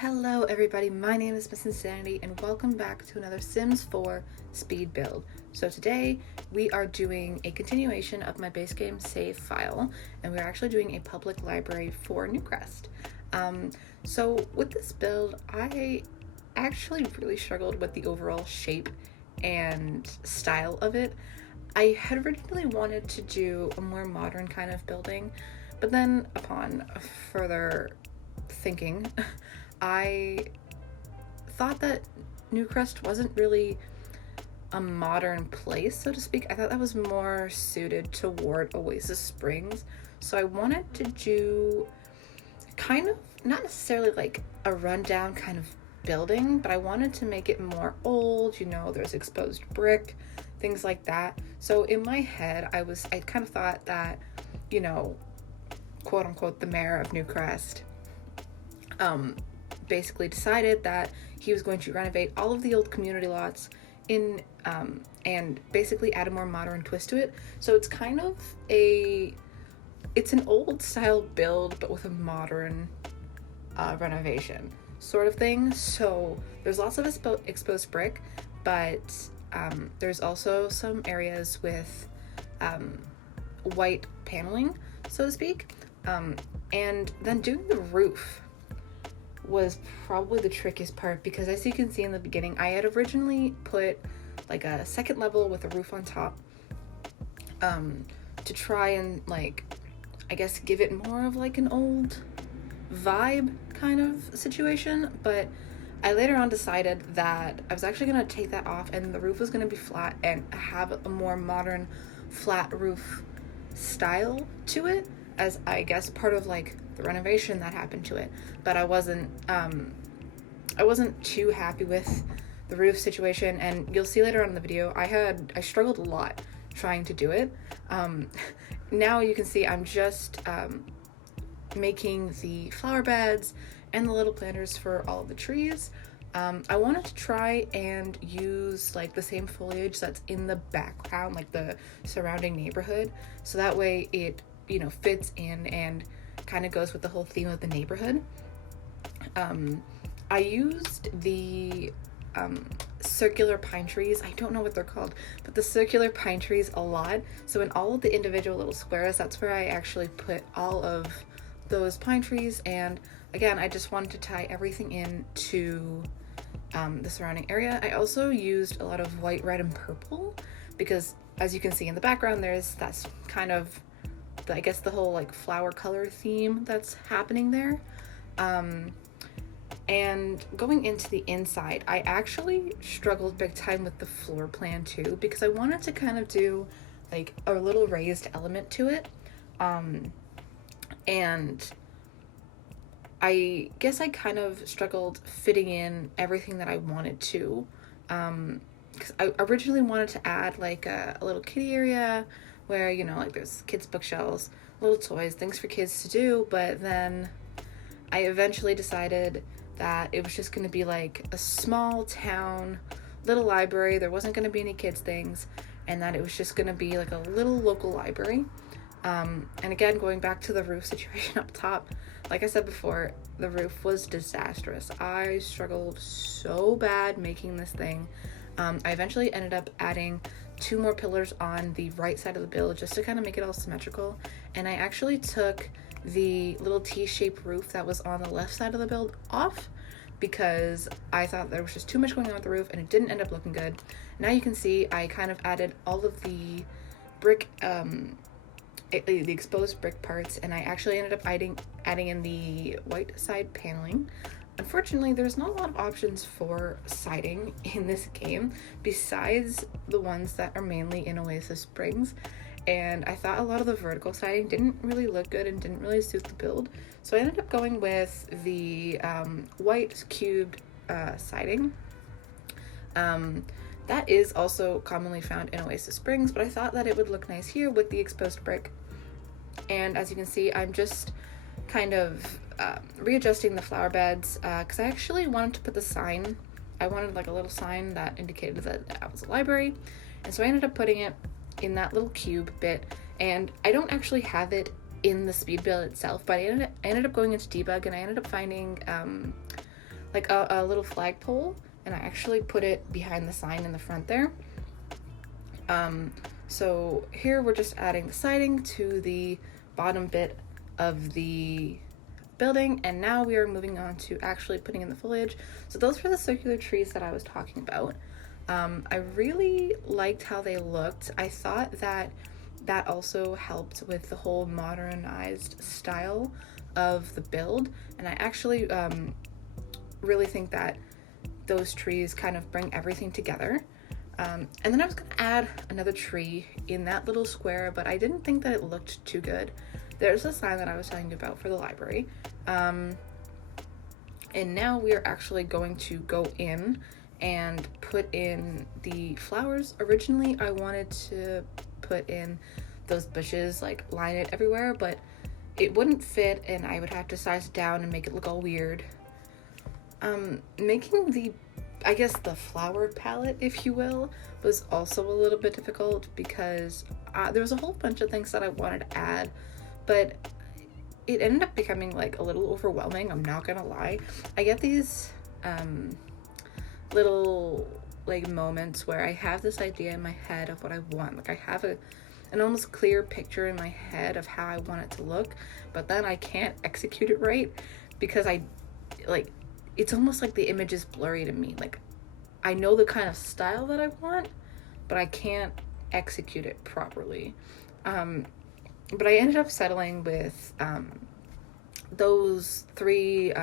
Hello everybody, my name is MISSInsanity and welcome back to another Sims 4 speed build. So today we are doing a continuation of my base game save file, and we're actually doing a public library for Newcrest. So with this build, I actually really struggled with the overall shape and style of it. I had originally wanted to do a more modern kind of building, but then upon further thinking, I thought that Newcrest wasn't really a modern place, so to speak. I thought that was more suited toward Oasis Springs. So I wanted to do kind of, not necessarily like a rundown kind of building, but I wanted to make it more old, there's exposed brick, things like that. So in my head, I kind of thought that, quote unquote, the mayor of Newcrest, basically decided that he was going to renovate all of the old community lots and basically add a more modern twist to it. So it's kind of it's an old style build, but with a modern renovation sort of thing. So there's lots of exposed brick, but there's also some areas with white paneling, so to speak. And then doing the roof was probably the trickiest part, because as you can see in the beginning, I had originally put like a second level with a roof on top to try and I guess give it more of like an old vibe kind of situation, but I later on decided that I was actually going to take that off and the roof was going to be flat and have a more modern flat roof style to it, as I guess part of like the renovation that happened to it. But I wasn't too happy with the roof situation, and you'll see later on in the video I struggled a lot trying to do it. Now you can see I'm just making the flower beds and the little planters for all of the trees. I wanted to try and use like the same foliage that's in the background, like the surrounding neighborhood, so that way it fits in and kind of goes with the whole theme of the neighborhood. I used the circular pine trees. I don't know what they're called, but the circular pine trees a lot. So in all of the individual little squares, that's where I actually put all of those pine trees. And again, I just wanted to tie everything in to the surrounding area. I also used a lot of white, red, and purple, because as you can see in the background, that's kind of I guess the whole like flower color theme that's happening there. And going into the inside, I actually struggled big time with the floor plan too, because I wanted to kind of do like a little raised element to it. And I guess I kind of struggled fitting in everything that I wanted to, because I originally wanted to add like a little kiddie area where, like there's kids' bookshelves, little toys, things for kids to do, but then I eventually decided that it was just going to be like a small town little library. There wasn't going to be any kids things, and that it was just going to be like a little local library. And again, going back to the roof situation up top, like I said before, the roof was disastrous. I struggled so bad making this thing. I eventually ended up adding 2 more pillars on the right side of the build just to kind of make it all symmetrical. And I actually took the little T-shaped roof that was on the left side of the build off, because I thought there was just too much going on with the roof and it didn't end up looking good. Now you can see I kind of added all of the brick, the exposed brick parts, and I actually ended up adding in the white side paneling. Unfortunately, there's not a lot of options for siding in this game besides the ones that are mainly in Oasis Springs, and I thought a lot of the vertical siding didn't really look good and didn't really suit the build, so I ended up going with the white cubed siding. That is also commonly found in Oasis Springs, but I thought that it would look nice here with the exposed brick. And as you can see, I'm just kind of readjusting the flower beds, because I actually wanted to put the sign. I wanted like a little sign that indicated that I was a library, and so I ended up putting it in that little cube bit. And I don't actually have it in the speed build itself, but I ended up going into debug, and I ended up finding like a little flagpole, and I actually put it behind the sign in the front there. So here we're just adding the siding to the bottom bit of the building, and now we are moving on to actually putting in the foliage. So those were the circular trees that I was talking about. I really liked how they looked. I thought that also helped with the whole modernized style of the build, and I actually really think that those trees kind of bring everything together. And then I was going to add another tree in that little square, but I didn't think that it looked too good. There's a sign that I was telling you about for the library. And now we are actually going to go in and put in the flowers. Originally, I wanted to put in those bushes, like line it everywhere, but it wouldn't fit and I would have to size it down and make it look all weird. Making the flower palette, if you will, was also a little bit difficult because there was a whole bunch of things that I wanted to add, but it ended up becoming like a little overwhelming. I'm not gonna lie. I get these little like moments where I have this idea in my head of what I want. Like I have an almost clear picture in my head of how I want it to look, but then I can't execute it right because it's almost like the image is blurry to me. Like I know the kind of style that I want, but I can't execute it properly. But I ended up settling with those three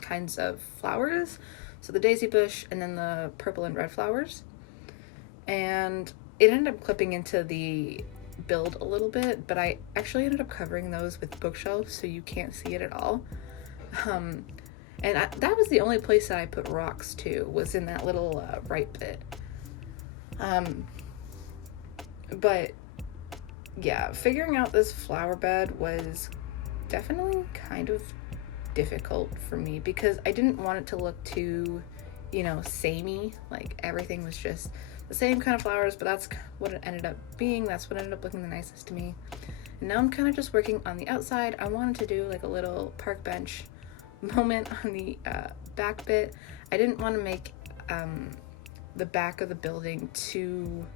kinds of flowers. So the daisy bush and then the purple and red flowers. And it ended up clipping into the build a little bit, but I actually ended up covering those with bookshelves so you can't see it at all. And that was the only place that I put rocks too, was in that little right bit. But yeah, figuring out this flower bed was definitely kind of difficult for me because I didn't want it to look too, samey. Like everything was just the same kind of flowers, but that's what it ended up being. That's what ended up looking the nicest to me. And now I'm kind of just working on the outside. I wanted to do like a little park bench moment on the back bit. I didn't want to make the back of the building too,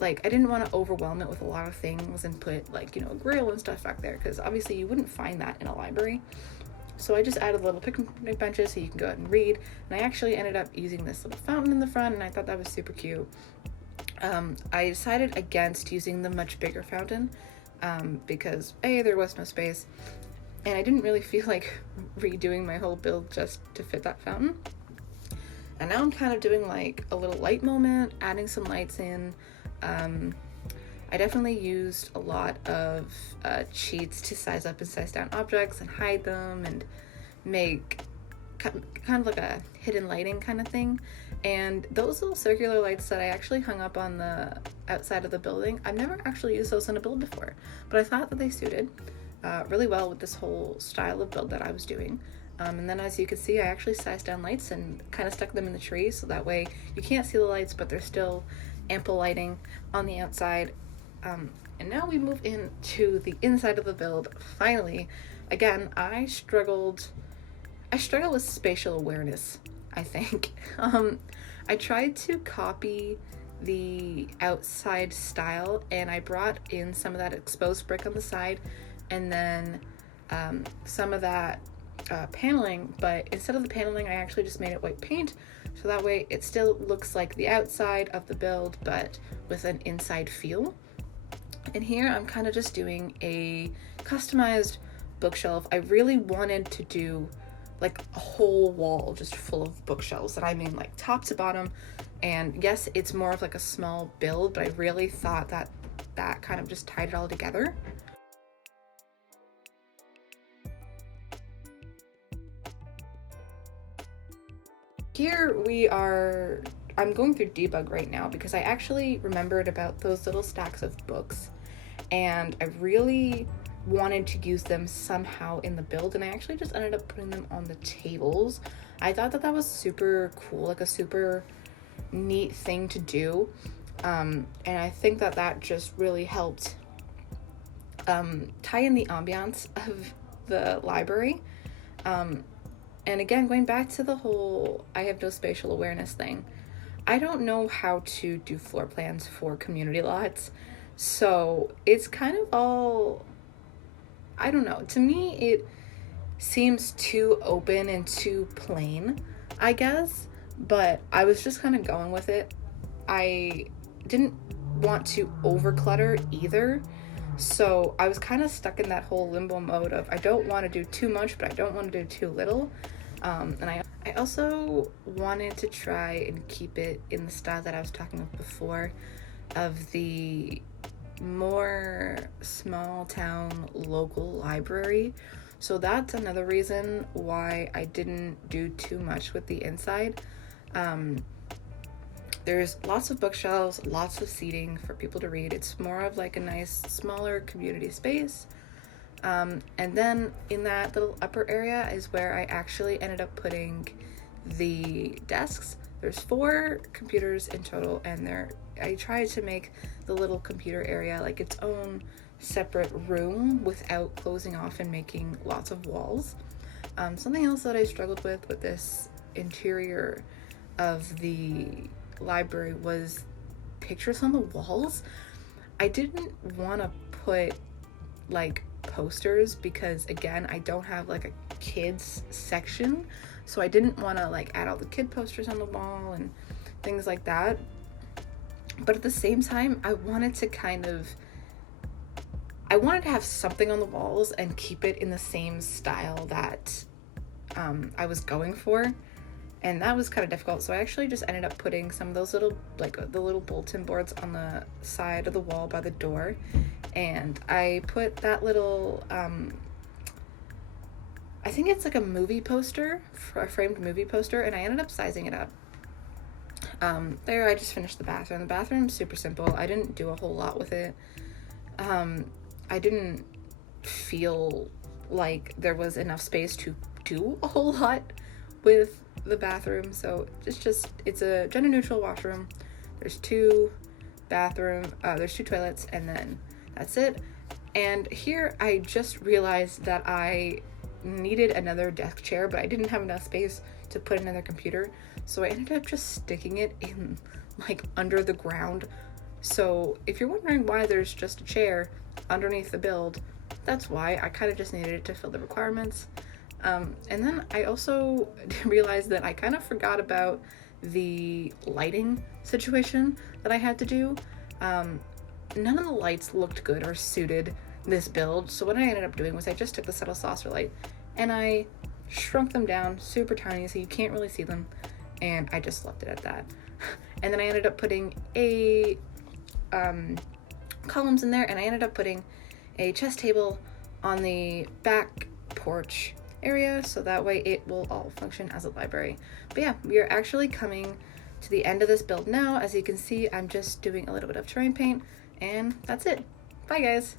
I didn't want to overwhelm it with a lot of things and put a grill and stuff back there, because obviously you wouldn't find that in a library. So I just added little picnic benches so you can go out and read, and I actually ended up using this little fountain in the front, and I thought that was super cute. I decided against using the much bigger fountain because there was no space, and I didn't really feel like redoing my whole build just to fit that fountain. And now I'm kind of doing like a little light moment, adding some lights in. I definitely used a lot of cheats to size up and size down objects and hide them and make kind of like a hidden lighting kind of thing. And those little circular lights that I actually hung up on the outside of the building, I've never actually used those in a build before, but I thought that they suited really well with this whole style of build that I was doing. And then as you can see, I actually sized down lights and kind of stuck them in the trees, so that way you can't see the lights, but there's still ample lighting on the outside. And now we move into the inside of the build. Finally, again, I struggle with spatial awareness, I think. I tried to copy the outside style, and I brought in some of that exposed brick on the side, and then some of that paneling, but instead of the paneling, I actually just made it white paint, so that way it still looks like the outside of the build, but with an inside feel. And here I'm kind of just doing a customized bookshelf. I really wanted to do like a whole wall just full of bookshelves, and I mean like top to bottom. And yes, it's more of like a small build, but I really thought that that kind of just tied it all together. Here we are, I'm going through debug right now because I actually remembered about those little stacks of books, and I really wanted to use them somehow in the build, and I actually just ended up putting them on the tables. I thought that that was super cool, like a super neat thing to do, and I think that that just really helped tie in the ambiance of the library. And again, going back to the whole I have no spatial awareness thing, I don't know how to do floor plans for community lots. So it's kind of all, I don't know. To me, it seems too open and too plain, I guess. But I was just kind of going with it. I didn't want to overclutter either. So I was kind of stuck in that whole limbo mode of I don't want to do too much, but I don't want to do too little. And I also wanted to try and keep it in the style that I was talking about before, of the more small town local library. So that's another reason why I didn't do too much with the inside. There's lots of bookshelves, lots of seating for people to read. It's more of like a nice, smaller community space. And then in that little upper area is where I actually ended up putting the desks. There's 4 computers in total, and I tried to make the little computer area like its own separate room without closing off and making lots of walls. Something else that I struggled with this interior of the library was pictures on the walls. I didn't want to put like posters because, again, I don't have like a kids section, so I didn't want to like add all the kid posters on the wall and things like that. But at the same time, I wanted to have something on the walls and keep it in the same style that I was going for. And that was kind of difficult. So I actually just ended up putting some of those little, like the little bulletin boards on the side of the wall by the door. And I put that little, I think it's like a movie poster, a framed movie poster. And I ended up sizing it up. There, I just finished the bathroom. The bathroom's super simple. I didn't do a whole lot with it. I didn't feel like there was enough space to do a whole lot with the bathroom. So it's a gender neutral washroom. There's 2 there's 2 toilets, and then that's it. And here I just realized that I needed another desk chair, but I didn't have enough space to put another computer. So I ended up just sticking it in like under the ground. So if you're wondering why there's just a chair underneath the build, that's why. I kind of just needed it to fill the requirements. And then I also realized that I kind of forgot about the lighting situation that I had to do. None of the lights looked good or suited this build. So what I ended up doing was I just took the subtle saucer light and I shrunk them down super tiny so you can't really see them. And I just left it at that. And then I ended up putting columns in there, and I ended up putting a chess table on the back porch area, so that way it will all function as a library. But yeah, we are actually coming to the end of this build now. As you can see, I'm just doing a little bit of terrain paint, and that's it. Bye guys.